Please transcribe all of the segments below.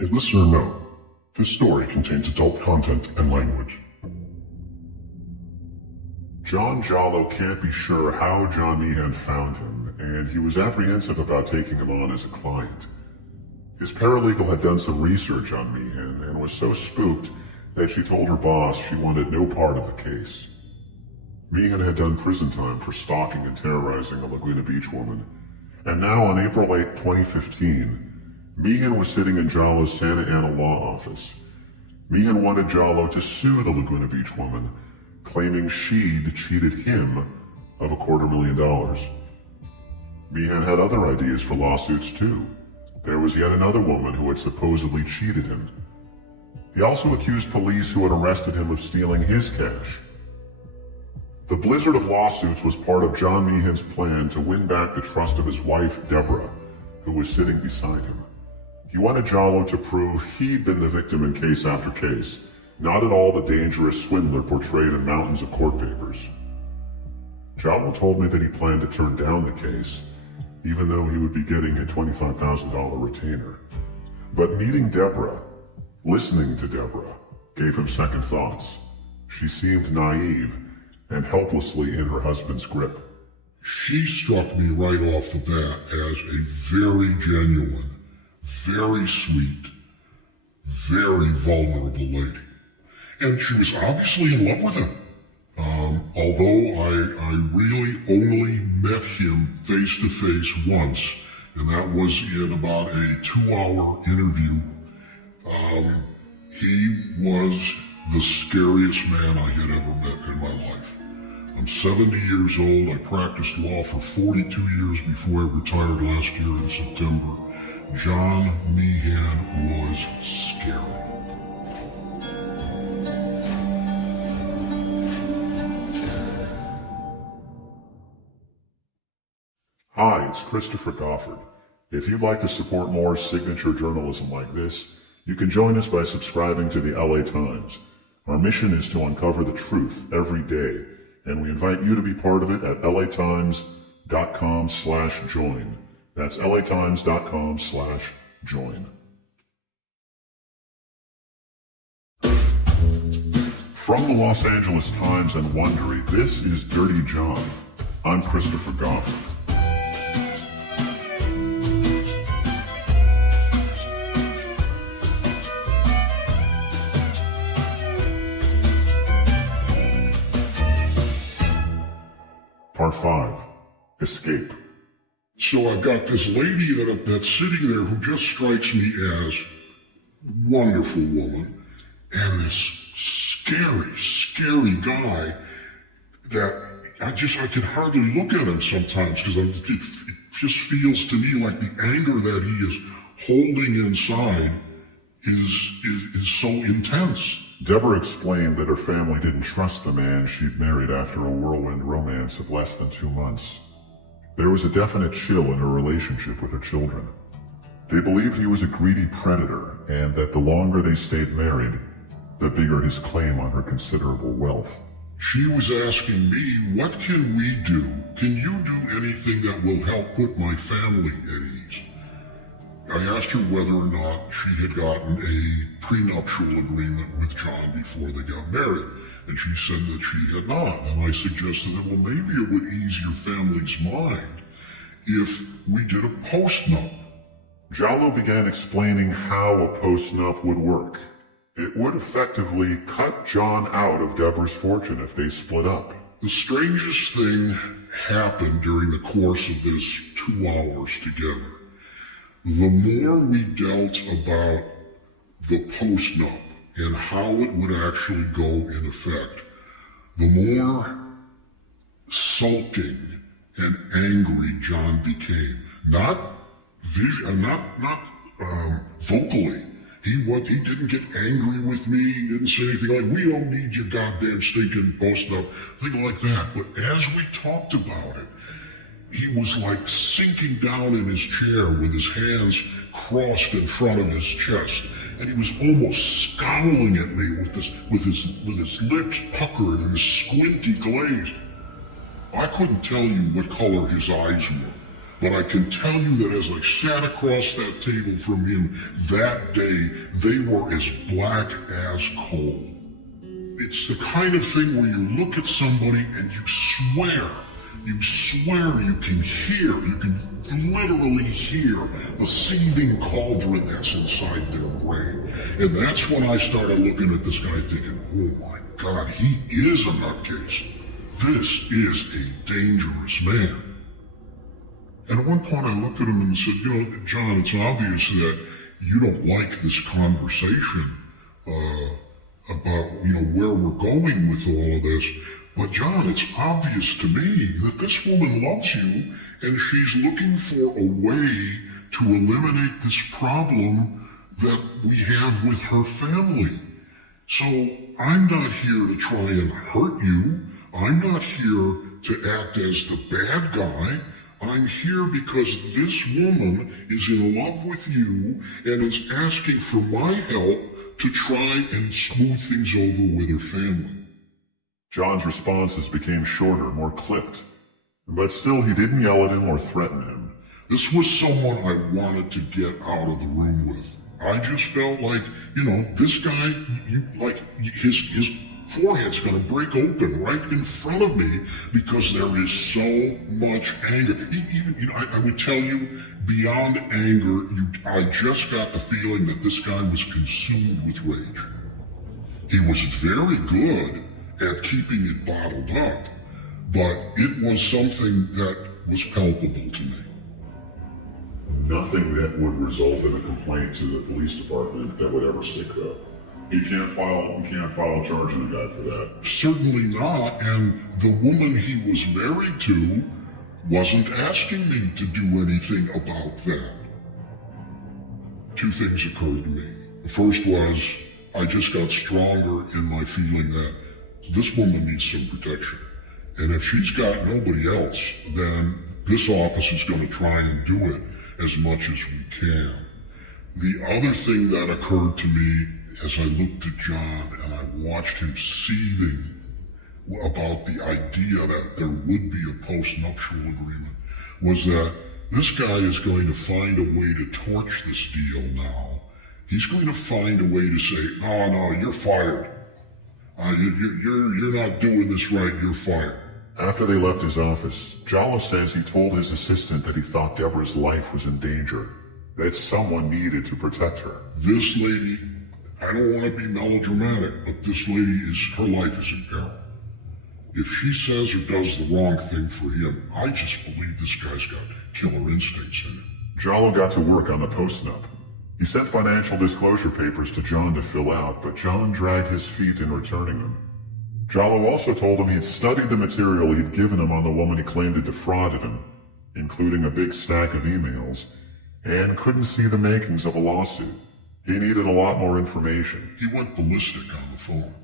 A listener note: this story contains adult content and language. John Jallo can't be sure how John Meehan found him, and he was apprehensive about taking him on as a client. His paralegal had done some research on Meehan and was so spooked that she told her boss she wanted no part of the case. Meehan had done prison time for stalking and terrorizing a Laguna Beach woman, and now on April 8, 2015, Meehan was sitting in Jallo's Santa Ana law office. Meehan wanted Jallo to sue the Laguna Beach woman, claiming she'd cheated him of $250,000. Meehan had other ideas for lawsuits too. There was yet another woman who had supposedly cheated him. He also accused police who had arrested him of stealing his cash. The blizzard of lawsuits was part of John Meehan's plan to win back the trust of his wife, Debra, who was sitting beside him. He wanted Jallo to prove he'd been the victim in case after case, not at all the dangerous swindler portrayed in mountains of court papers. Jallo told me that he planned to turn down the case, even though he would be getting a $25,000 retainer. But meeting Debra, listening to Debra, gave him second thoughts. She seemed naive and helplessly in her husband's grip. She struck me right off the bat as a very genuine, very sweet, very vulnerable lady. And she was obviously in love with him. Although I really only met him face to face once, and that was in about a 2-hour interview. He was the scariest man I had ever met in my life. I'm 70 years old. I practiced law for 42 years before I retired last year in September. John Meehan was scary. Hi, it's Christopher Goffard. If you'd like to support more signature journalism like this, you can join us by subscribing to the LA Times. Our mission is to uncover the truth every day, and we invite you to be part of it at latimes.com/join. That's latimes.com/join. From the Los Angeles Times and Wondery, this is Dirty John. I'm Christopher Goffard. Part 5. Escape. So I've got this lady that's sitting there who just strikes me as wonderful woman, and this scary guy that I can hardly look at him sometimes because it just feels to me like the anger that he is holding inside is so intense. Debra explained that her family didn't trust the man she'd married after a whirlwind romance of less than 2 months. There was a definite chill in her relationship with her children. They believed he was a greedy predator, and that the longer they stayed married, the bigger his claim on her considerable wealth. She was asking me, what can we do? Can you do anything that will help put my family at ease? I asked her whether or not she had gotten a prenuptial agreement with John before they got married, and she said that she had not. And I suggested that, well, maybe it would ease your family's mind if we did a postnup. Jallo began explaining how a postnup would work. It would effectively cut John out of Debra's fortune if they split up. The strangest thing happened during the course of this 2 hours together. The more we dealt about the postnup and how it would actually go in effect, the more sulking and angry John became. Not vocally. He didn't get angry with me. He didn't say anything like, "We don't need your goddamn stinking postnup," thing like that. But as we talked about it, he was like sinking down in his chair with his hands crossed in front of his chest, and he was almost scowling at me with his lips puckered and his squinty glazed. I couldn't tell you what color his eyes were, But I can tell you that as I sat across that table from him that day, they were as black as coal. It's the kind of thing where you look at somebody and you swear you can hear, you can literally hear the seething cauldron that's inside their brain. And that's when I started looking at this guy thinking, oh my God, he is a nutcase. This is a dangerous man. And at one point I looked at him and said, John, it's obvious that you don't like this conversation about, where we're going with all of this. But John, it's obvious to me that this woman loves you and she's looking for a way to eliminate this problem that we have with her family. So I'm not here to try and hurt you. I'm not here to act as the bad guy. I'm here because this woman is in love with you and is asking for my help to try and smooth things over with her family. John's responses became shorter, more clipped. But still, he didn't yell at him or threaten him. This was someone I wanted to get out of the room with. I just felt like, this guy, his forehead's gonna break open right in front of me because there is so much anger. I would tell you, beyond anger, I just got the feeling that this guy was consumed with rage. He was very good at keeping it bottled up, but it was something that was palpable to me. Nothing that would result in a complaint to the police department that would ever stick up. You can't file a charge on a guy for that. Certainly not, and the woman he was married to wasn't asking me to do anything about that. Two things occurred to me. The first was, I just got stronger in my feeling that this woman needs some protection. And if she's got nobody else, then this office is going to try and do it as much as we can. The other thing that occurred to me as I looked at John and I watched him seething about the idea that there would be a post-nuptial agreement was that this guy is going to find a way to torch this deal now. He's going to find a way to say, no, you're fired. You're not doing this right, you're fired. After they left his office, Jallo says he told his assistant that he thought Debra's life was in danger, that someone needed to protect her. This lady, I don't want to be melodramatic, but this lady her life is in peril. If she says or does the wrong thing for him, I just believe this guy's got killer instincts in him. Jallo got to work on the post-nup. He sent financial disclosure papers to John to fill out, but John dragged his feet in returning them. Jallo also told him he'd studied the material he'd given him on the woman he claimed had defrauded him, including a big stack of emails, and couldn't see the makings of a lawsuit. He needed a lot more information. He went ballistic on the phone,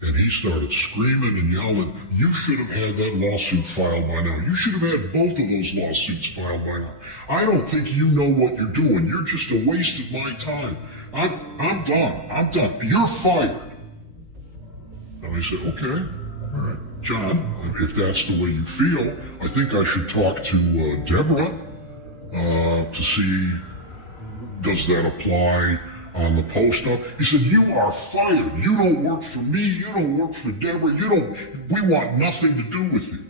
and he started screaming and yelling, you should have had that lawsuit filed by now. You should have had both of those lawsuits filed by now. I don't think you know what you're doing. You're just a waste of my time. I'm done. You're fired. And I said, okay, all right. John, if that's the way you feel, I think I should talk to Debra to see, does that apply on the post-up? He said, you are fired. You don't work for me. You don't work for Debra. We want nothing to do with you.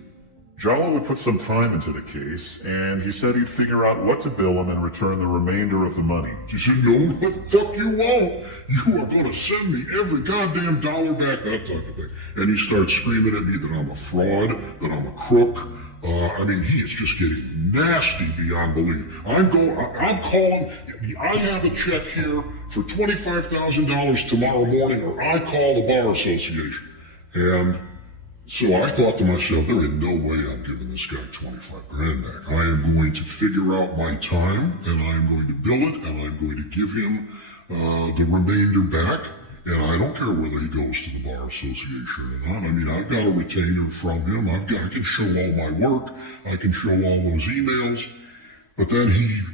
Jallo would put some time into the case, and he said he'd figure out what to bill him and return the remainder of the money. He said, no, the fuck you won't. You are going to send me every goddamn dollar back, that type of thing. And he starts screaming at me that I'm a fraud, that I'm a crook. He is just getting nasty beyond belief. I'm calling, I have a check here for $25,000 tomorrow morning, or I call the bar association. And so I thought to myself, there ain't no way I'm giving this guy 25 grand back. I am going to figure out my time, and I am going to bill it, and I'm going to give him the remainder back. And I don't care whether he goes to the bar association or not. I've got a retainer from him. I can show all my work. I can show all those emails. But then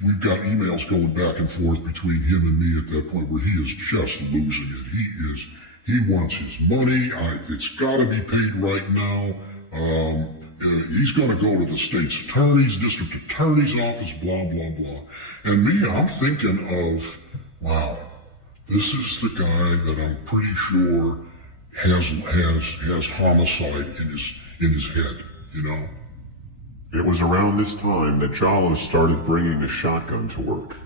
we've got emails going back and forth between him and me at that point where he is just losing it. He wants his money. It's got to be paid right now. he's going to go to the state's attorney's, district attorney's office, blah, blah, blah. And me, I'm thinking of, wow, this is the guy that I'm pretty sure has homicide in his head, you know? It was around this time that Jalo started bringing a shotgun to work.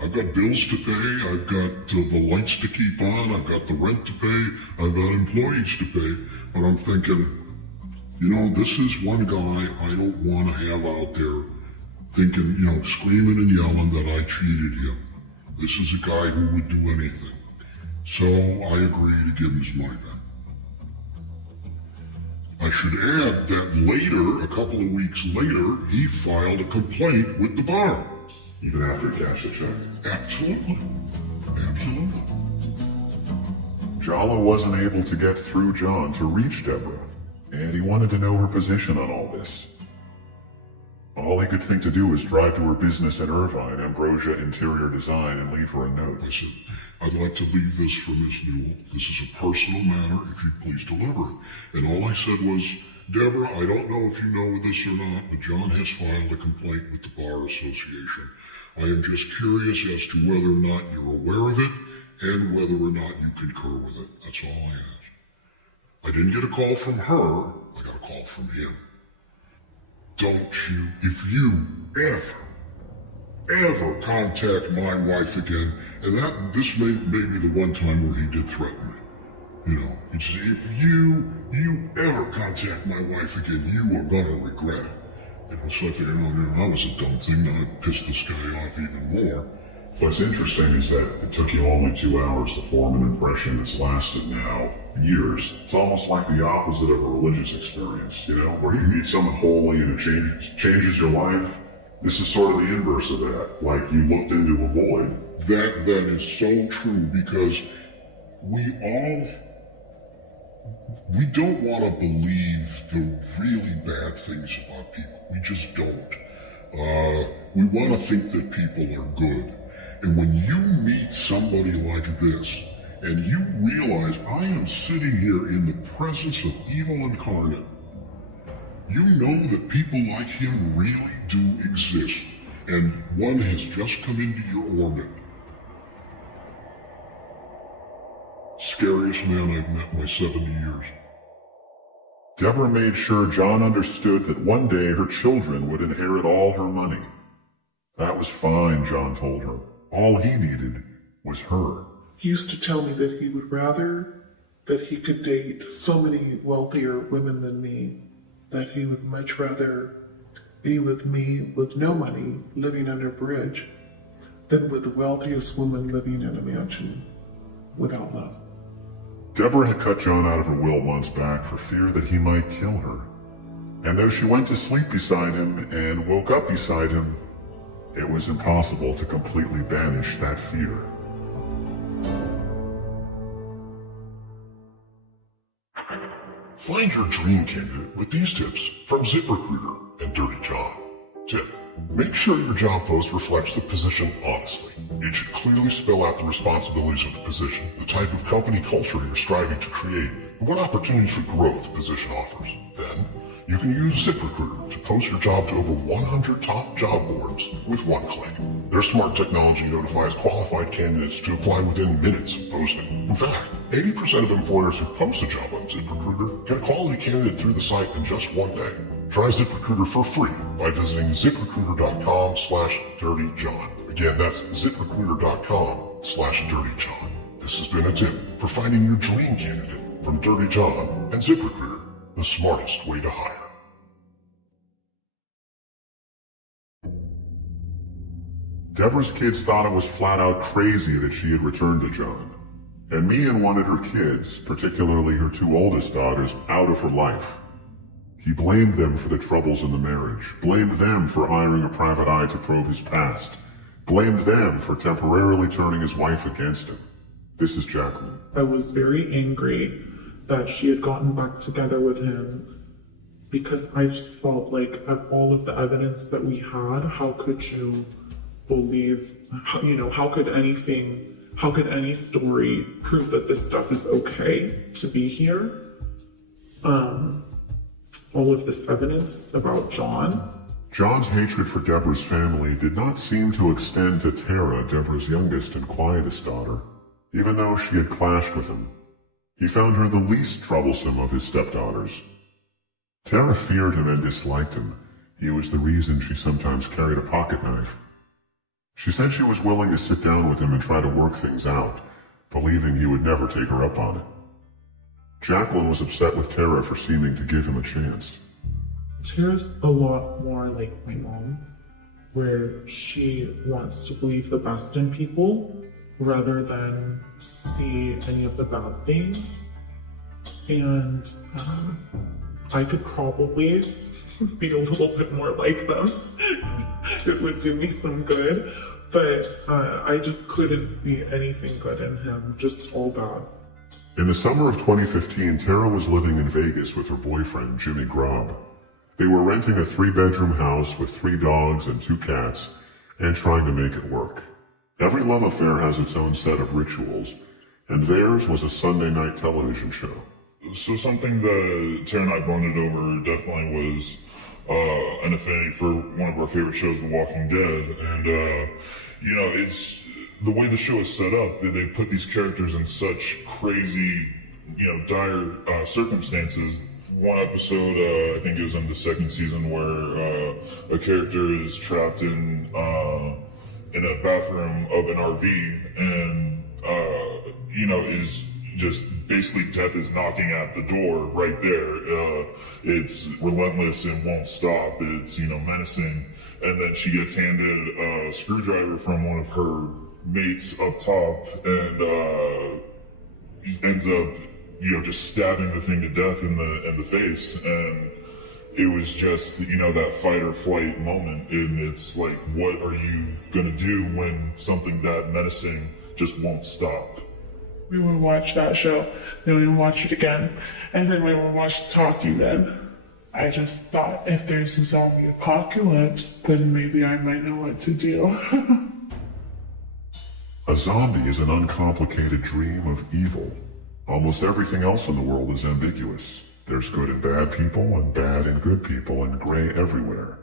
I've got bills to pay, I've got the lights to keep on, I've got the rent to pay, I've got employees to pay, but I'm thinking, you know, this is one guy I don't want to have out there thinking, you know, screaming and yelling that I cheated him. This is a guy who would do anything. So I agreed to give him his money back. I should add that later, a couple of weeks later, he filed a complaint with the bar. Even after he cashed the check? Absolutely. Absolutely. Jalo wasn't able to get through John to reach Debra, and he wanted to know her position on all this. All he could think to do was drive to her business in Irvine, Ambrosia Interior Design, and leave her a note. I said, I'd like to leave this for Miss Newell. This is a personal matter, if you'd please deliver it. And all I said was, Debra, I don't know if you know this or not, but John has filed a complaint with the Bar Association. I am just curious as to whether or not you're aware of it, and whether or not you concur with it. That's all I asked. I didn't get a call from her, I got a call from him. Don't you, if you ever contact my wife again, and this may be the one time where he did threaten me. You know, he said, if you ever contact my wife again, you are gonna regret it. And so I figured, oh, that was a dumb thing, now I pissed this guy off even more. What's interesting is that it took you only 2 hours to form an impression that's lasted now years. It's almost like the opposite of a religious experience, you know, where you meet someone holy and it changes your life. This is sort of the inverse of that, like you looked into a void. That is so true, because we don't want to believe the really bad things about people. We just don't. We want to think that people are good. And when you meet somebody like this, and you realize I am sitting here in the presence of evil incarnate, you know that people like him really do exist, and one has just come into your orbit. Scariest man I've met in my 70 years. Debra made sure John understood that one day her children would inherit all her money. That was fine, John told her. All he needed was her. He used to tell me that he would rather that he could date so many wealthier women than me, that he would much rather be with me with no money, living under a bridge, than with the wealthiest woman living in a mansion without love. Debra had cut John out of her will months back for fear that he might kill her. And though she went to sleep beside him and woke up beside him, it was impossible to completely banish that fear. Find your dream candidate with these tips from ZipRecruiter and Dirty John. Tip: make sure your job post reflects the position honestly. It should clearly spell out the responsibilities of the position, the type of company culture you're striving to create, and what opportunities for growth the position offers. Then, you can use ZipRecruiter to post your job to over 100 top job boards with one click. Their smart technology notifies qualified candidates to apply within minutes of posting. In fact, 80% of employers who post a job on ZipRecruiter get a quality candidate through the site in just one day. Try ZipRecruiter for free by visiting ZipRecruiter.com/dirtyjohn. Again, that's ZipRecruiter.com/dirtyjohn. This has been a tip for finding your dream candidate from Dirty John and ZipRecruiter, the smartest way to hire. Debra's kids thought it was flat out crazy that she had returned to John. And Mian wanted her kids, particularly her 2 oldest daughters, out of her life. He blamed them for the troubles in the marriage, blamed them for hiring a private eye to probe his past, blamed them for temporarily turning his wife against him. This is Jacqueline. I was very angry that she had gotten back together with him, because I just felt like of all of the evidence that we had, how could you believe, how could any story prove that this stuff is okay to be here? all of this evidence about John. John's hatred for Debra's family did not seem to extend to Tara, Debra's youngest and quietest daughter, even though she had clashed with him. He found her the least troublesome of his stepdaughters. Tara feared him and disliked him. He was the reason she sometimes carried a pocket knife. She said she was willing to sit down with him and try to work things out, believing he would never take her up on it. Jacqueline was upset with Tara for seeming to give him a chance. Tara's a lot more like my mom, where she wants to believe the best in people rather than see any of the bad things. And I could probably be a little bit more like them. It would do me some good, but I just couldn't see anything good in him, just all bad. In the summer of 2015, Tara was living in Vegas with her boyfriend, Jimmy Grob. They were renting a 3-bedroom house with 3 dogs and 2 cats, and trying to make it work. Every love affair has its own set of rituals, and theirs was a Sunday night television show. So something that Tara and I bonded over definitely was an affinity for one of our favorite shows, The Walking Dead. And, it's the way the show is set up, they put these characters in such crazy, dire circumstances. One episode, I think it was in the 2nd season, where a character is trapped in a bathroom of an RV and, is just basically death is knocking at the door right there. It's relentless and won't stop. It's, menacing. And then she gets handed a screwdriver from one of her mates up top and ends up, just stabbing the thing to death in the face. And it was just, that fight or flight moment. And it's like, what are you gonna do when something that menacing just won't stop? We would watch that show, then we would watch it again, and then we would watch the talking dead. I just thought if there's a zombie apocalypse, then maybe I might know what to do. A zombie is an uncomplicated dream of evil. Almost everything else in the world is ambiguous. There's good and bad people, and bad and good people, and gray everywhere.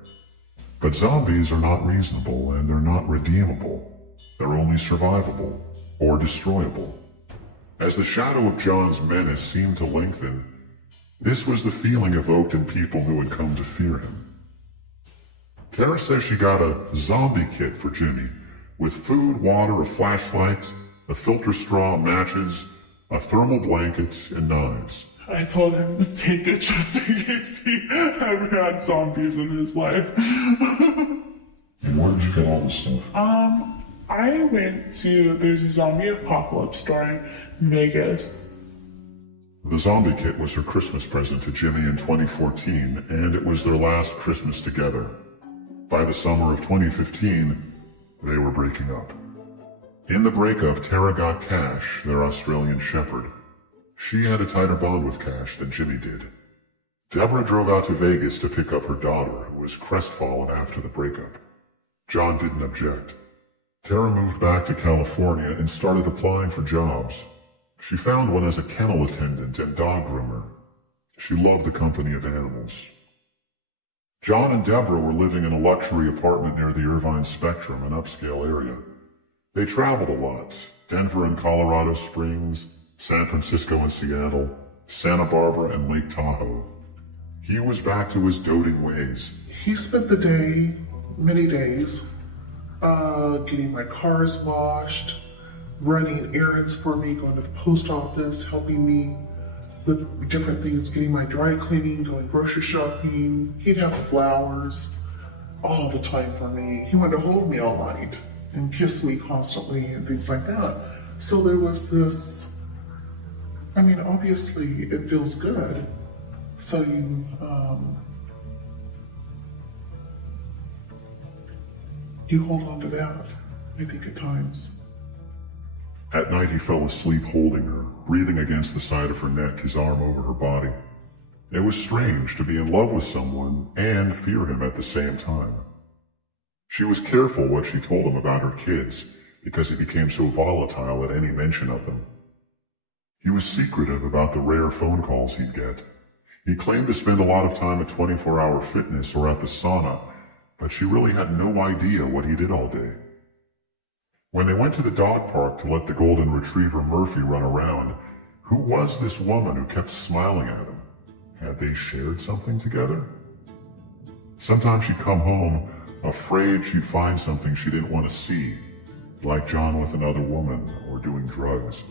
But zombies are not reasonable, and they're not redeemable. They're only survivable, or destroyable. As the shadow of John's menace seemed to lengthen, this was the feeling evoked in people who had come to fear him. Tara says she got a zombie kit for Jimmy, with food, water, a flashlight, a filter straw, matches, a thermal blanket, and knives. I told him to take it just in case he ever had zombies in his life. And where did you get all this stuff? I went to, there's a zombie apocalypse store in Vegas. The zombie kit was her Christmas present to Jimmy in 2014, and it was their last Christmas together. By the summer of 2015, they were breaking up. In the breakup, Tara got Cash, their Australian shepherd. She had a tighter bond with Cash than Jimmy did. Debra drove out to Vegas to pick up her daughter, who was crestfallen after the breakup. John didn't object. Tara moved back to California and started applying for jobs. She found one as a kennel attendant and dog groomer. She loved the company of animals. John and Debra were living in a luxury apartment near the Irvine Spectrum, an upscale area. They traveled a lot: Denver and Colorado Springs, San Francisco and Seattle, Santa Barbara and Lake Tahoe. He was back to his doting ways. He spent the day, many days, getting my cars washed, running errands for me, going to the post office, helping me with different things, getting my dry cleaning, going grocery shopping. He'd have flowers all the time for me. He wanted to hold me all night and kiss me constantly and things like that. So there was this, obviously it feels good. So you hold on to that, I think, at times. At night he fell asleep holding her, breathing against the side of her neck, his arm over her body. It was strange to be in love with someone and fear him at the same time. She was careful what she told him about her kids, because he became so volatile at any mention of them. He was secretive about the rare phone calls he'd get. He claimed to spend a lot of time at 24-Hour Fitness or at the sauna, but she really had no idea what he did all day. When they went to the dog park to let the golden retriever Murphy run around, who was this woman who kept smiling at him? Had they shared something together? Sometimes she'd come home afraid she'd find something she didn't want to see, like John with another woman or doing drugs.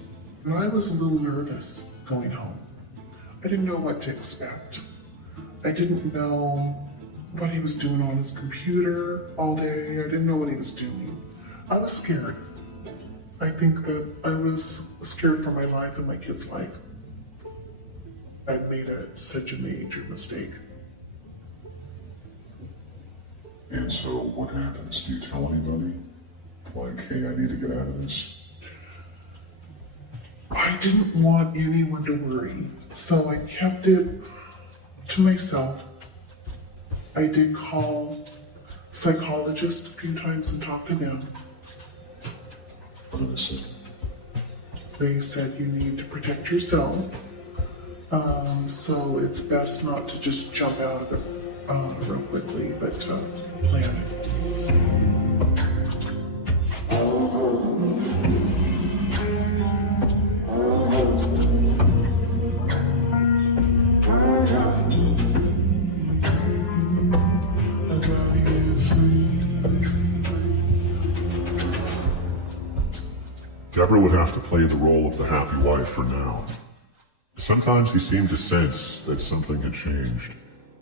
And I was a little nervous going home. I didn't know what to expect. I didn't know what he was doing on his computer all day. I didn't know what he was doing. I was scared. I think that I was scared for my life and my kid's life. I made such a major mistake. And so what happens? Do you tell anybody? Like, hey, I need to get out of this? I didn't want anyone to worry, so I kept it to myself. I did call psychologists a few times and talk to them. What did they say? They said you need to protect yourself, so it's best not to just jump out of it real quickly, but plan it. Debra would have to play the role of the happy wife for now. Sometimes he seemed to sense that something had changed.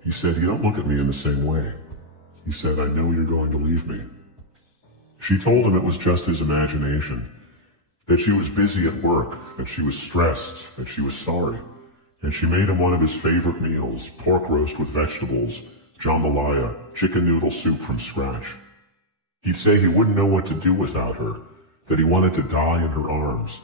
He said, "You don't look at me in the same way." He said, "I know you're going to leave me." She told him it was just his imagination, that she was busy at work, that she was stressed, that she was sorry, and she made him one of his favorite meals, pork roast with vegetables, jambalaya, chicken noodle soup from scratch. He'd say he wouldn't know what to do without her, that he wanted to die in her arms.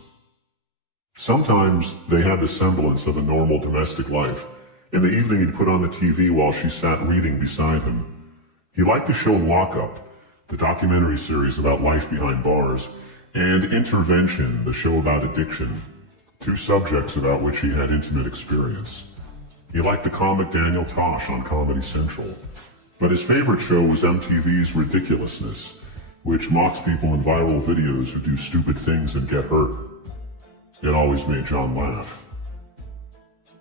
Sometimes they had the semblance of a normal domestic life. In the evening he'd put on the TV while she sat reading beside him. He liked the show Lock Up, the documentary series about life behind bars, and Intervention, the show about addiction, two subjects about which he had intimate experience. He liked the comic Daniel Tosh on Comedy Central, but his favorite show was MTV's Ridiculousness, which mocks people in viral videos who do stupid things and get hurt. It always made John laugh.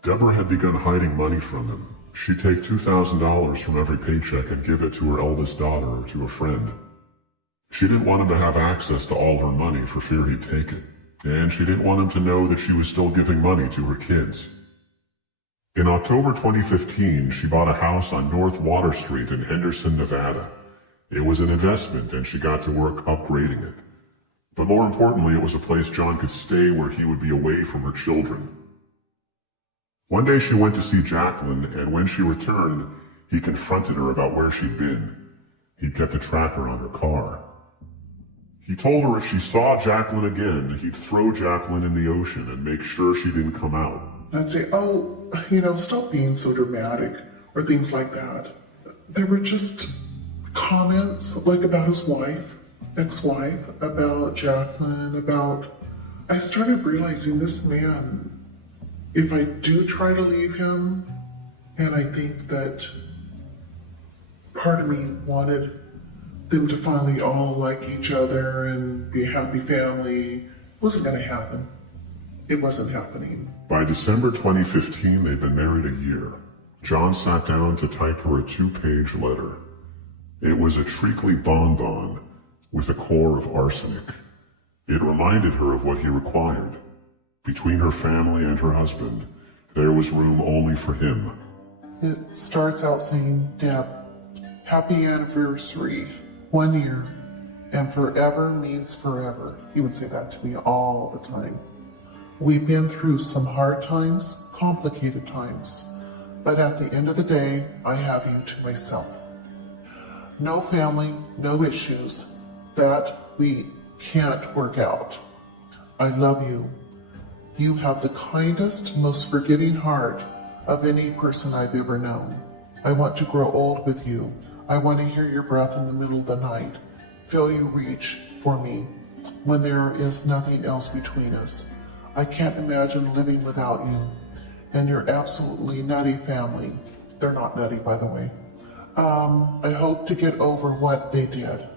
Debra had begun hiding money from him. She'd take $2,000 from every paycheck and give it to her eldest daughter or to a friend. She didn't want him to have access to all her money for fear he'd take it, and she didn't want him to know that she was still giving money to her kids. In October 2015, she bought a house on North Water Street in Henderson, Nevada. It was an investment and she got to work upgrading it. But more importantly, it was a place John could stay where he would be away from her children. One day she went to see Jacqueline, and when she returned, he confronted her about where she'd been. He'd kept a tracker on her car. He told her if she saw Jacqueline again, he'd throw Jacqueline in the ocean and make sure she didn't come out. I'd say, stop being so dramatic, or things like that. There were just comments, like about his wife, ex-wife, about Jacqueline, I started realizing this man, if I do try to leave him, and I think that part of me wanted them to finally all like each other and be a happy family, it wasn't going to happen. It wasn't happening. By December 2015, they'd been married a year. John sat down to type her a 2-page letter. It was a treacly bonbon with a core of arsenic. It reminded her of what he required. Between her family and her husband, there was room only for him. It starts out saying, "Deb, happy anniversary, 1 year, and forever means forever." He would say that to me all the time. We've been through some hard times, complicated times, but at the end of the day, I have you to myself. No family, no issues that we can't work out. I love you. You have the kindest, most forgiving heart of any person I've ever known. I want to grow old with you. I want to hear your breath in the middle of the night, feel you reach for me when there is nothing else between us. I can't imagine living without you. and your absolutely nutty family. They're not nutty, by the way. I hope to get over what they did.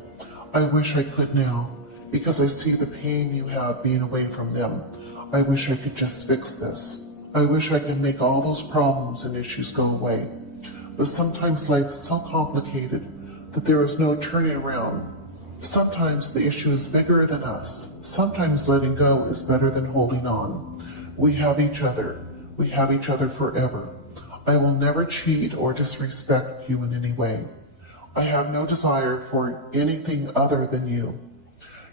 I wish I could now, because I see the pain you have being away from them. I wish I could just fix this. I wish I could make all those problems and issues go away. But sometimes life is so complicated that there is no turning around. Sometimes the issue is bigger than us. Sometimes letting go is better than holding on. We have each other. We have each other forever. I will never cheat or disrespect you in any way. I have no desire for anything other than you.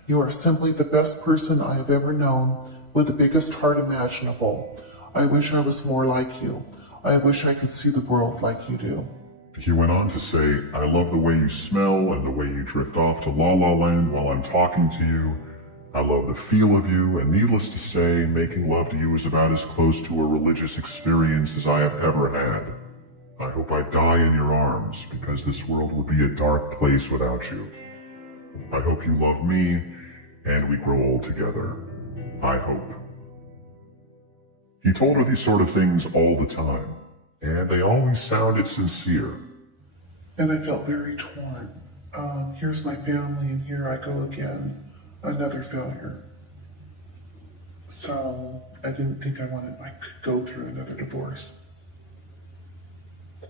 You are simply the best person I have ever known, with the biggest heart imaginable. I wish I was more like you. I wish I could see the world like you do. He went on to say, I love the way you smell and the way you drift off to La La Land while I'm talking to you. I love the feel of you, and needless to say, making love to you is about as close to a religious experience as I have ever had. I hope I die in your arms, because this world would be a dark place without you. I hope you love me, and we grow old together. I hope. He told her these sort of things all the time, and they always sounded sincere. And I felt very torn. Here's my family, and here I go again. Another failure. So I didn't think I could go through another divorce.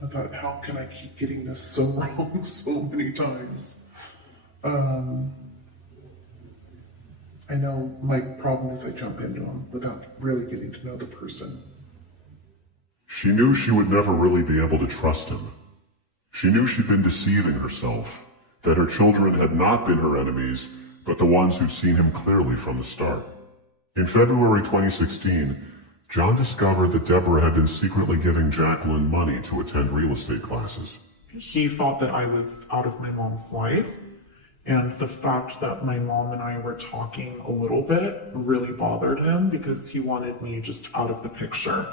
I thought, how can I keep getting this so wrong so many times? I know my problem is I jump into them without really getting to know the person. She knew she would never really be able to trust him. She knew she'd been deceiving herself, that her children had not been her enemies, but the ones who'd seen him clearly from the start. In February 2016, John discovered that Debra had been secretly giving Jacqueline money to attend real estate classes. He thought that I was out of my mom's life, and the fact that my mom and I were talking a little bit really bothered him because he wanted me just out of the picture,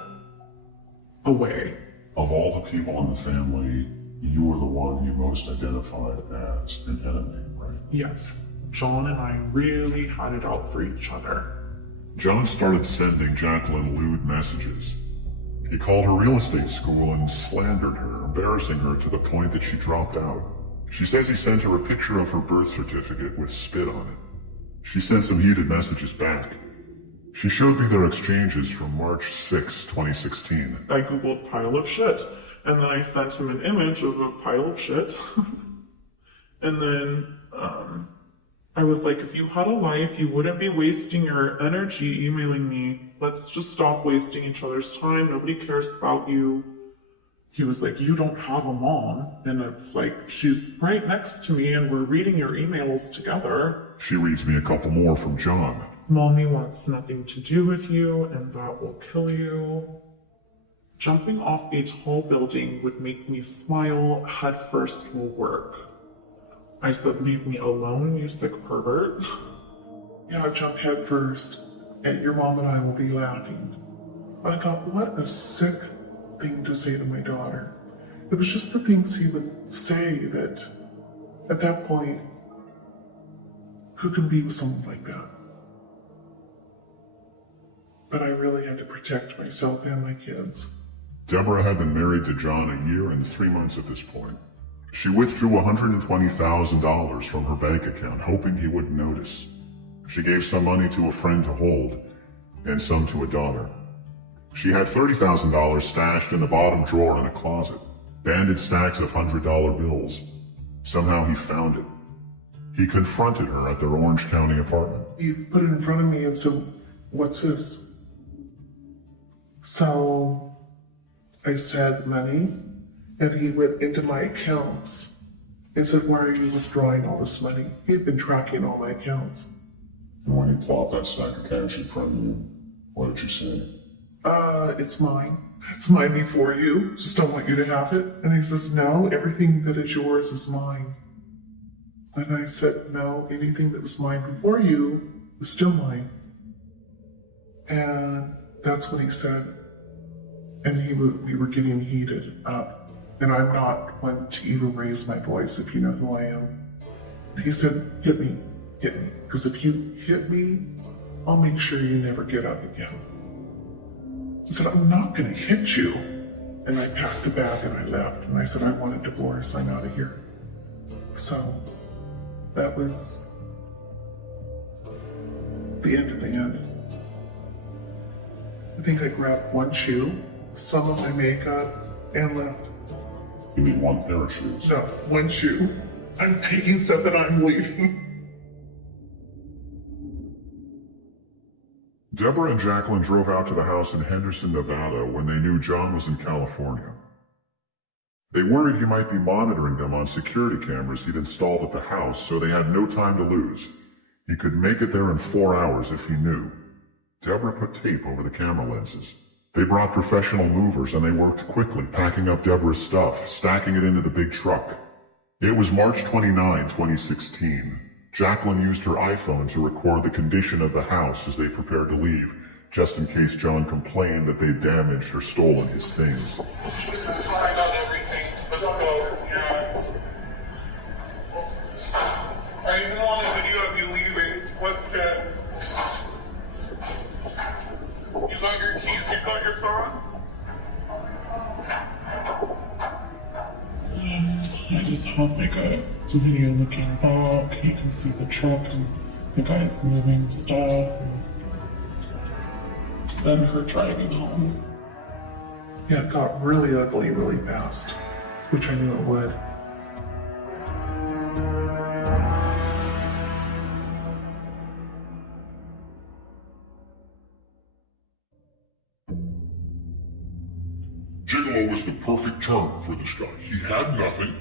away. Of all the people in the family, you were the one he most identified as an enemy, right? Yes. John and I really had it out for each other. John started sending Jacqueline lewd messages. He called her real estate school and slandered her, embarrassing her to the point that she dropped out. She says he sent her a picture of her birth certificate with spit on it. She sent some heated messages back. She showed me their exchanges from March 6, 2016. I googled pile of shit, and then I sent him an image of a pile of shit. And then, I was like, if you had a life, you wouldn't be wasting your energy emailing me. Let's just stop wasting each other's time. Nobody cares about you. He was like, you don't have a mom. And it's like, she's right next to me and we're reading your emails together. She reads me a couple more from John. Mommy wants nothing to do with you and that will kill you. Jumping off a tall building would make me smile. Head first will work. I said, leave me alone, you sick pervert. Yeah, jump head first, and your mom and I will be laughing. I thought, what a sick thing to say to my daughter. It was just the things he would say that, at that point, who can be with someone like that? But I really had to protect myself and my kids. Debra had been married to John a year and 3 months at this point. She withdrew $120,000 from her bank account, hoping he wouldn't notice. She gave some money to a friend to hold, and some to a daughter. She had $30,000 stashed in the bottom drawer in a closet, banded stacks of $100 bills. Somehow he found it. He confronted her at their Orange County apartment. He put it in front of me and said, what's this? So I said, money. And he went into my accounts and said, why are you withdrawing all this money? He had been tracking all my accounts. And when he plopped that stack of cash in front of you, what did you say? It's mine. It's mine before you. Just don't want you to have it. And he says, no, everything that is yours is mine. And I said, no, anything that was mine before you is still mine. And that's what he said. And we were getting heated up. And I'm not one to even raise my voice if you know who I am. He said, hit me. Because if you hit me, I'll make sure you never get up again. I said, I'm not gonna hit you. And I packed a bag and I left. And I said, I want a divorce, I'm out of here. So that was the end of the end. I think I grabbed one shoe, some of my makeup, and left. You mean one pair of shoes? No, one shoe. I'm taking stuff and I'm leaving. Debra and Jacqueline drove out to the house in Henderson, Nevada when they knew John was in California. They worried he might be monitoring them on security cameras he'd installed at the house, so they had no time to lose. He could make it there in 4 hours if he knew. Debra put tape over the camera lenses. They brought professional movers and they worked quickly, packing up Debra's stuff, stacking it into the big truck. It was March 29, 2016. Jacqueline used her iPhone to record the condition of the house as they prepared to leave, just in case John complained that they'd damaged or stolen his things. I got everything. Let's go. Yeah. I even want a video of you leaving. What's good? You got your keys, you got your phone? I just have like a video looking back. You can see the truck and the guys moving stuff. And then her driving home. Yeah, it got really ugly really fast, which I knew it would. Gigolo was the perfect term for this guy. He had nothing,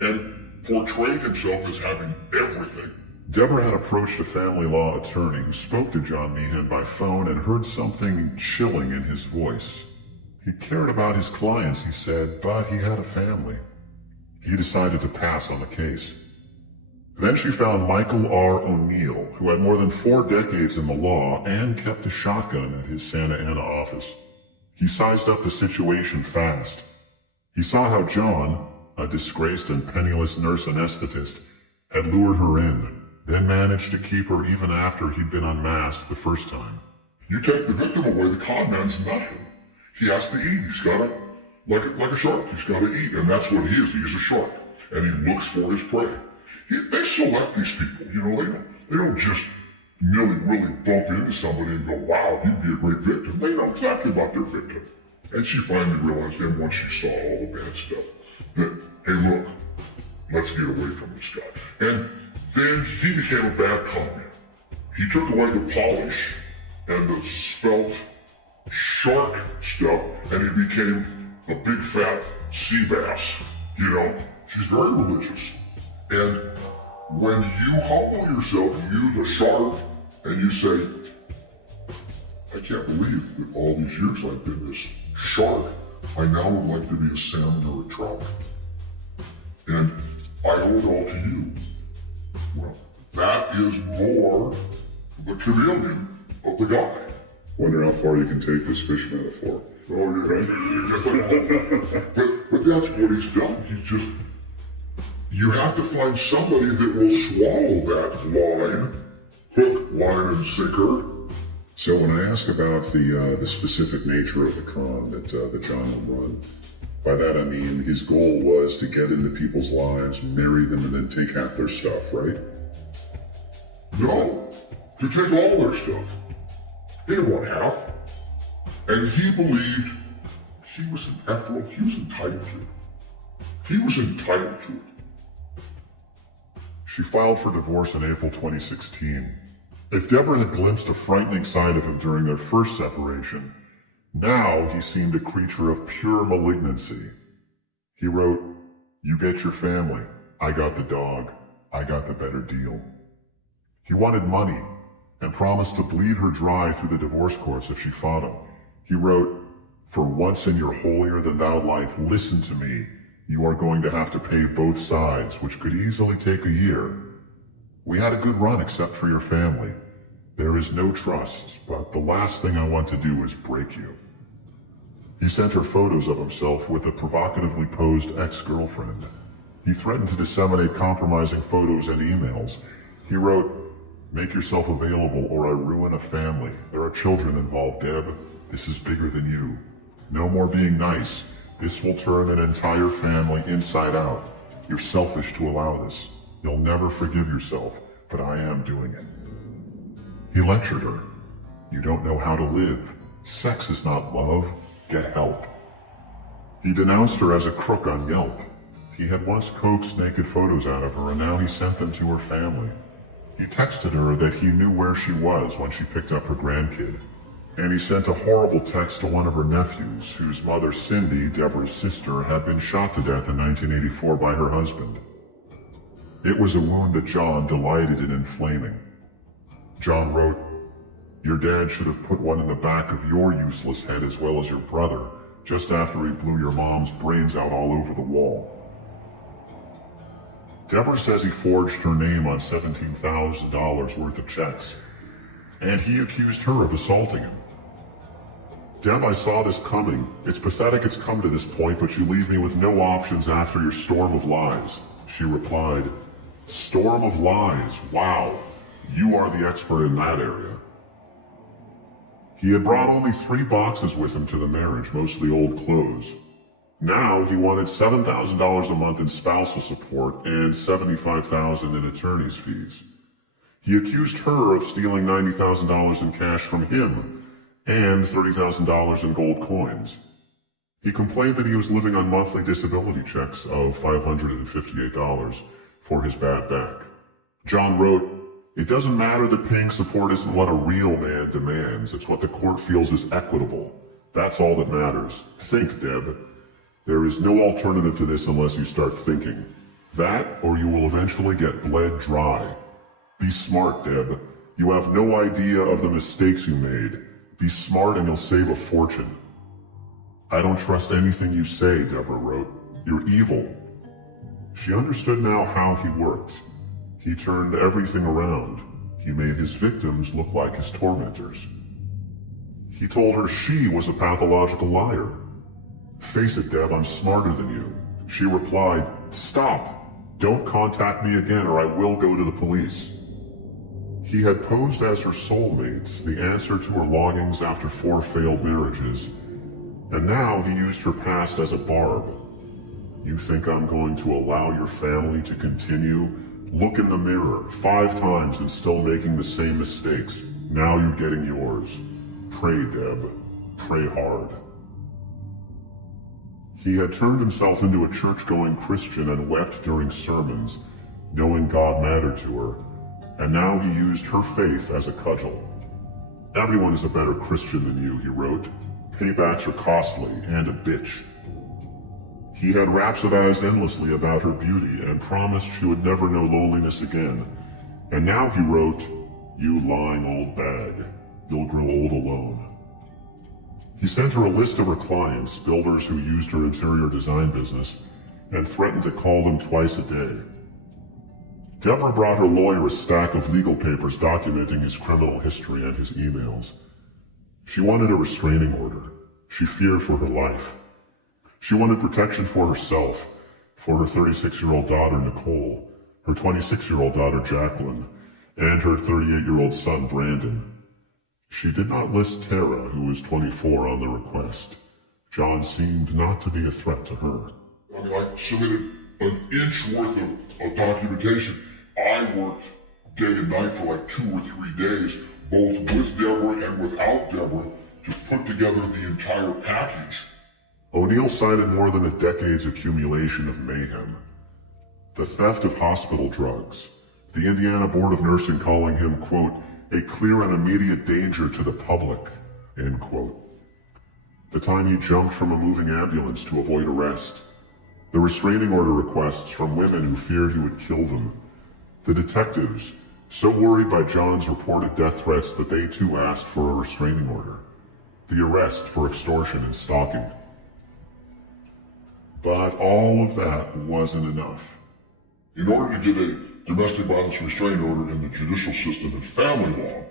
and portrayed himself as having everything. Debra had approached a family law attorney who spoke to John Meehan by phone and heard something chilling in his voice. He cared about his clients, he said, but he had a family. He decided to pass on the case. Then she found Michael R. O'Neill, who had more than 4 decades in the law and kept a shotgun at his Santa Ana office. He sized up the situation fast. He saw how John, a disgraced and penniless nurse anesthetist, had lured her in, then managed to keep her even after he'd been unmasked the first time. You take the victim away, the con man's nothing. He has to eat. He's got to, like a shark, he's got to eat. And that's what he is. He is a shark. And he looks for his prey. They select these people. You know, they don't just really bump into somebody and go, wow, he'd be a great victim. They know exactly about their victim. And she finally realized then once she saw all the bad stuff that, hey, look, let's get away from this guy. And then he became a bad con man. He took away the polish and the spelt shark stuff, and he became a big fat sea bass. You know, she's very religious. And when you humble yourself, you the shark, and you say, I can't believe that all these years I've been this shark, I now would like to be a salmon or a trout. And I owe it all to you. Well, that is more the chameleon of the guy. Wonder how far you can take this fish metaphor. Oh, yeah, right? Just like, but that's what he's done. He's just, you have to find somebody that will swallow that line, hook, line, and sinker. So when I ask about the specific nature of the con that John would run, by that I mean his goal was to get into people's lives, marry them, and then take half their stuff, right? No, to take all their stuff. He didn't want half. And he believed he was entitled to it. He was entitled to it. She filed for divorce in April 2016. If Debra had glimpsed a frightening side of him during their first separation, now he seemed a creature of pure malignancy. He wrote, "You get your family. I got the dog. I got the better deal." He wanted money and promised to bleed her dry through the divorce courts if she fought him. He wrote, "For once in your holier-than-thou life, listen to me. You are going to have to pay both sides, which could easily take a year. We had a good run except for your family. There is no trust, but the last thing I want to do is break you." He sent her photos of himself with a provocatively posed ex-girlfriend. He threatened to disseminate compromising photos and emails. He wrote, "Make yourself available or I ruin a family. There are children involved, Deb. This is bigger than you. No more being nice. This will turn an entire family inside out. You're selfish to allow this. You'll never forgive yourself, but I am doing it. He lectured her. You don't know how to live. Sex is not love. Get help. He denounced her as a crook on Yelp. He had once coaxed naked photos out of her, and now he sent them to her family. He texted her that he knew where she was when she picked up her grandkid. And he sent a horrible text to one of her nephews, whose mother, Cindy, Debra's sister, had been shot to death in 1984 by her husband. It was a wound that John delighted in inflaming. John wrote, "Your dad should have put one in the back of your useless head as well as your brother, just after he blew your mom's brains out all over the wall." Debra says he forged her name on $17,000 worth of checks, and he accused her of assaulting him. "Deb, I saw this coming. It's pathetic it's come to this point, but you leave me with no options after your storm of lies." She replied, "Storm of lies, wow. You are the expert in that area." He had brought only 3 boxes with him to the marriage, mostly old clothes. Now he wanted $7,000 a month in spousal support and $75,000 in attorney's fees. He accused her of stealing $90,000 in cash from him and $30,000 in gold coins. He complained that he was living on monthly disability checks of $558 for his bad back. John wrote, "It doesn't matter that paying support isn't what a real man demands. It's what the court feels is equitable. That's all that matters. Think, Deb. There is no alternative to this unless you start thinking. That, or you will eventually get bled dry. Be smart, Deb. You have no idea of the mistakes you made. Be smart and you'll save a fortune." "I don't trust anything you say," Debra wrote. "You're evil." She understood now how he worked. He turned everything around. He made his victims look like his tormentors. He told her she was a pathological liar. "Face it, Deb, I'm smarter than you." She replied, "Stop. Don't contact me again or I will go to the police." He had posed as her soulmate, the answer to her longings after 4 failed marriages, and now he used her past as a barb. "You think I'm going to allow your family to continue? Look in the mirror 5 times and still making the same mistakes. Now you're getting yours. Pray, Deb. Pray hard." He had turned himself into a church-going Christian and wept during sermons, knowing God mattered to her, and now he used her faith as a cudgel. "Everyone is a better Christian than you," he wrote. "Paybacks are costly and a bitch." He had rhapsodized endlessly about her beauty and promised she would never know loneliness again. And now he wrote, "You lying old bag, you'll grow old alone." He sent her a list of her clients, builders who used her interior design business, and threatened to call them twice a day. Debra brought her lawyer a stack of legal papers documenting his criminal history and his emails. She wanted a restraining order. She feared for her life. She wanted protection for herself, for her 36-year-old daughter Nicole, her 26-year-old daughter Jacqueline, and her 38-year-old son Brandon. She did not list Tara, who was 24, on the request. John seemed not to be a threat to her. I submitted an inch worth of documentation. I worked day and night for like 2 or 3 days, both with Debra and without Debra, to put together the entire package. O'Neill cited more than a decade's accumulation of mayhem. The theft of hospital drugs, the Indiana Board of Nursing calling him, quote, "a clear and immediate danger to the public," end quote. The time he jumped from a moving ambulance to avoid arrest. The restraining order requests from women who feared he would kill them. The detectives, so worried by John's reported death threats that they too asked for a restraining order. The arrest for extortion and stalking. But all of that wasn't enough. In order to get a domestic violence restraining order in the judicial system and family law,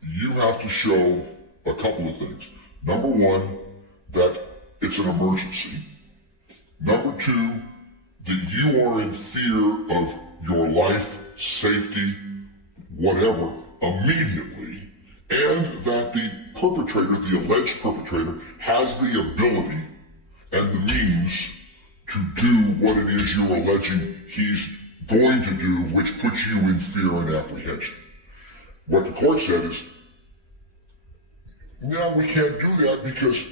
you have to show a couple of things. Number one, that it's an emergency. Number two, that you are in fear of your life, safety, whatever, immediately, and that the perpetrator, the alleged perpetrator, has the ability and the means to do what it is you're alleging he's going to do, which puts you in fear and apprehension. What the court said is, no, we can't do that because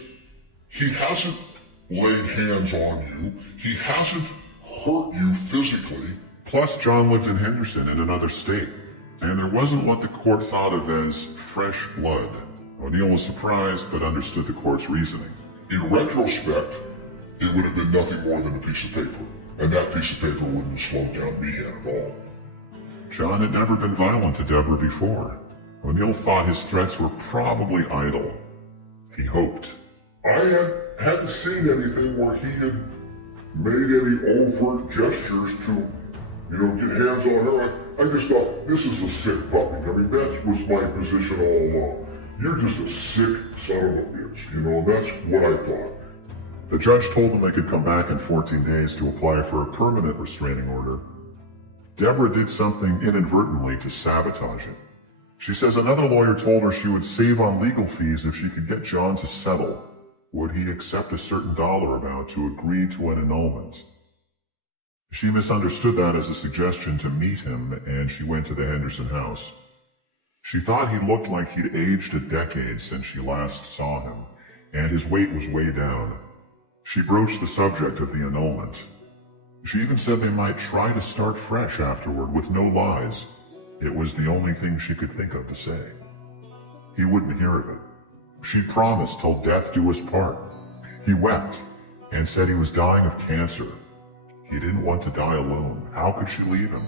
he hasn't laid hands on you. He hasn't hurt you physically. Plus, John lived in Henderson in another state, and there wasn't what the court thought of as fresh blood. O'Neill was surprised, but understood the court's reasoning. In retrospect, it would have been nothing more than a piece of paper, and that piece of paper wouldn't have slowed down Meehan at all. John had never been violent to Debra before. O'Neill thought his threats were probably idle. He hoped. I hadn't seen anything where he had made any overt gestures to, get hands on her. I just thought, this is a sick puppy. I mean, that was my position all along. You're just a sick son of a bitch, and that's what I thought. The judge told them they could come back in 14 days to apply for a permanent restraining order. Debra did something inadvertently to sabotage it. She says another lawyer told her she would save on legal fees if she could get John to settle. Would he accept a certain dollar amount to agree to an annulment? She misunderstood that as a suggestion to meet him, and she went to the Henderson house. She thought he looked like he'd aged a decade since she last saw him, and his weight was way down. She broached the subject of the annulment. She even said they might try to start fresh afterward with no lies. It was the only thing she could think of to say. He wouldn't hear of it. She promised till death do us part. He wept and said he was dying of cancer. He didn't want to die alone. How could she leave him?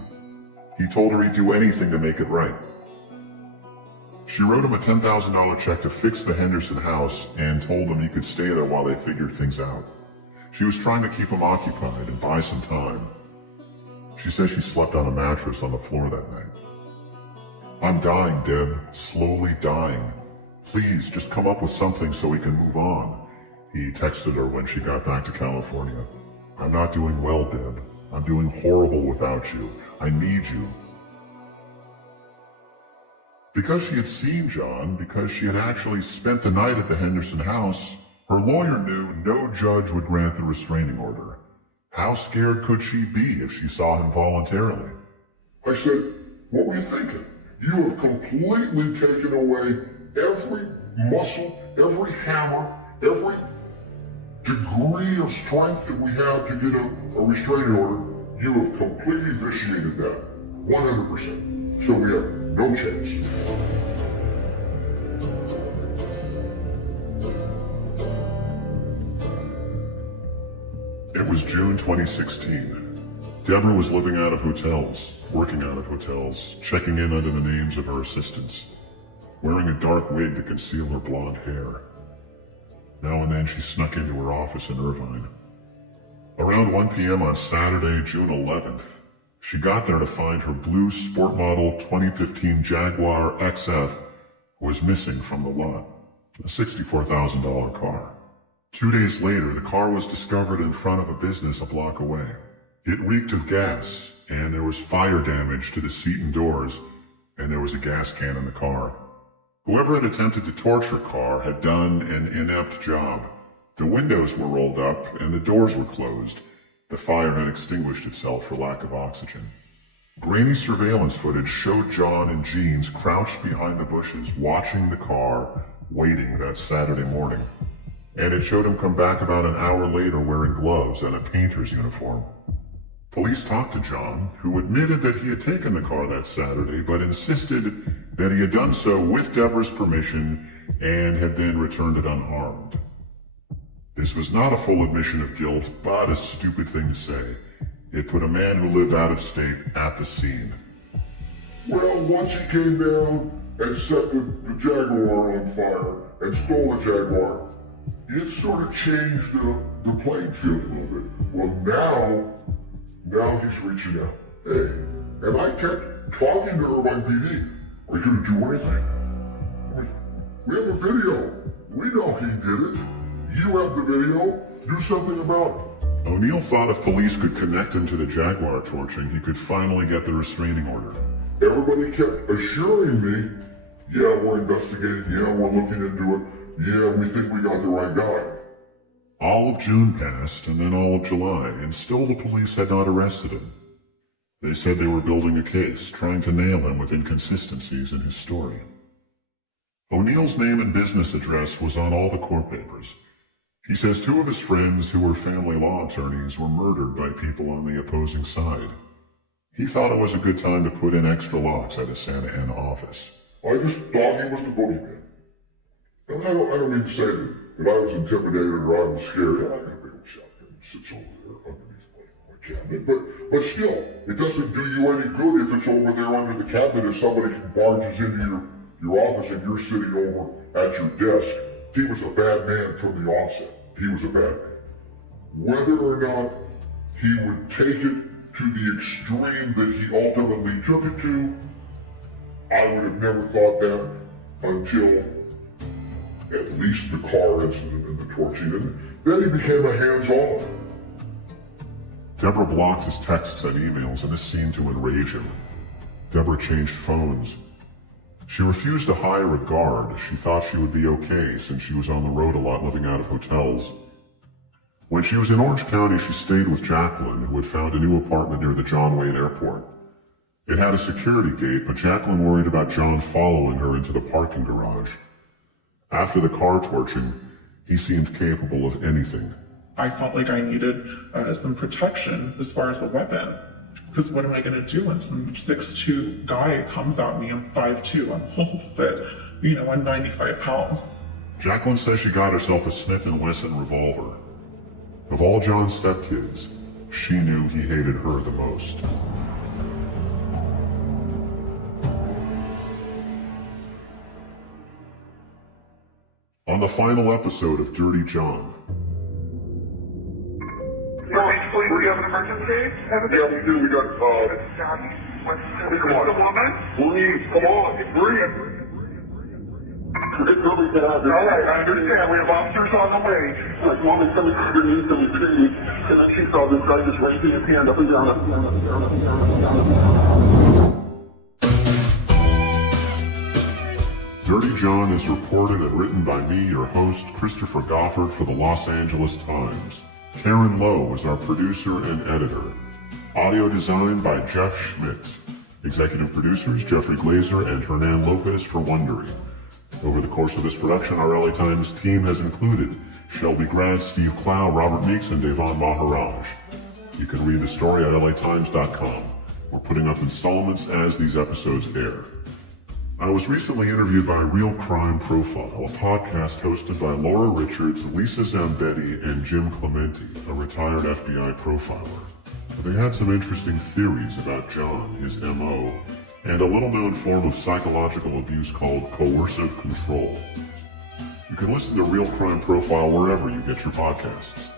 He told her he'd do anything to make it right. She wrote him a $10,000 check to fix the Henderson house and told him he could stay there while they figured things out. She was trying to keep him occupied and buy some time. She says she slept on a mattress on the floor that night. I'm dying, Deb. Slowly dying. Please, just come up with something so we can move on. He texted her when she got back to California. I'm not doing well, Deb. I'm doing horrible without you. I need you. Because she had seen John, because she had actually spent the night at the Henderson house, her lawyer knew no judge would grant the restraining order. How scared could she be if she saw him voluntarily? I said, what were you thinking? You have completely taken away every muscle, every hammer, every degree of strength that we have to get a restraining order. You have completely vitiated that. 100%. So we have no chance. It was June 2016. Debra was living out of hotels, working out of hotels, checking in under the names of her assistants, wearing a dark wig to conceal her blonde hair. Now and then she snuck into her office in Irvine. Around 1 p.m. on Saturday, June 11th, she got there to find her blue sport model 2015 Jaguar XF was missing from the lot, a $64,000 car. 2 days later, the car was discovered in front of a business a block away. It reeked of gas, and there was fire damage to the seat and doors, and there was a gas can in the car. Whoever had attempted to torch her car had done an inept job. The windows were rolled up, and the doors were closed. The fire had extinguished itself for lack of oxygen. Grainy surveillance footage showed John in jeans crouched behind the bushes, watching the car, waiting that Saturday morning. And it showed him come back about an hour later wearing gloves and a painter's uniform. Police talked to John, who admitted that he had taken the car that Saturday, but insisted that he had done so with Debra's permission and had then returned it unharmed. This was not a full admission of guilt, but a stupid thing to say. It put a man who lived out of state at the scene. Well, once he came down and set the Jaguar on fire and stole the Jaguar, it sort of changed the playing field a little bit. Well, now he's reaching out. Hey, and I kept talking to Irvine PD. Are you going to do anything? I mean, we have a video. We know he did it. You have the video. Do something about it. O'Neill thought if police could connect him to the Jaguar torching, he could finally get the restraining order. Everybody kept assuring me, Yeah, we're investigating. Yeah, we're looking into it. Yeah, we think we got the right guy. All of June passed, and then all of July, and still the police had not arrested him. They said they were building a case, trying to nail him with inconsistencies in his story. O'Neill's name and business address was on all the court papers. He says 2 of his friends who were family law attorneys were murdered by people on the opposing side. He thought it was a good time to put in extra locks at his Santa Ana office. I just thought he was the boogeyman. And I don't mean to say that I was intimidated or I was scared. I got a big old shotgun that sits over there underneath my cabinet. But still, it doesn't do you any good if it's over there under the cabinet if somebody barges into your office and you're sitting over at your desk. He was a bad man from the onset. He was a bad man. Whether or not he would take it to the extreme that he ultimately took it to, I would have never thought that until at least the car incident and the torching. And then he became a hands-on. Debra blocked his texts and emails, and this seemed to enrage him. Debra changed phones. She refused to hire a guard. She thought she would be okay since she was on the road a lot, living out of hotels. When she was in Orange County, she stayed with Jacqueline, who had found a new apartment near the John Wayne Airport. It had a security gate, but Jacqueline worried about John following her into the parking garage. After the car torching, he seemed capable of anything. I felt like I needed some protection as far as a weapon. Because what am I going to do when some 6'2" guy comes at me? I'm 5'2", I'm whole fit, I'm 95 pounds. Jacqueline says she got herself a Smith & Wesson revolver. Of all John's stepkids, she knew he hated her the most. On the final episode of Dirty John. Police, we have an emergency? Yeah, we do. We got, Come on. Breathe. Come on. Breathe. All right, I understand. We have officers on the way. Like, Mom, it's coming to your knees and please. Can I see all this guy just raising his hand up and down, up and down, up and down, up and down, up and down. Dirty John is reported and written by me, your host, Christopher Goffard, for the Los Angeles Times. Karen Lowe is our producer and editor. Audio design by Jeff Schmidt. Executive producers Jeffrey Glazer and Hernan Lopez for Wondery. Over the course of this production, our LA Times team has included Shelby Grad, Steve Clow, Robert Meeks, and Devon Maharaj. You can read the story at latimes.com. We're putting up installments as these episodes air. I was recently interviewed by Real Crime Profile, a podcast hosted by Laura Richards, Lisa Zambetti, and Jim Clementi, a retired FBI profiler. They had some interesting theories about John, his MO, and a little-known form of psychological abuse called coercive control. You can listen to Real Crime Profile wherever you get your podcasts.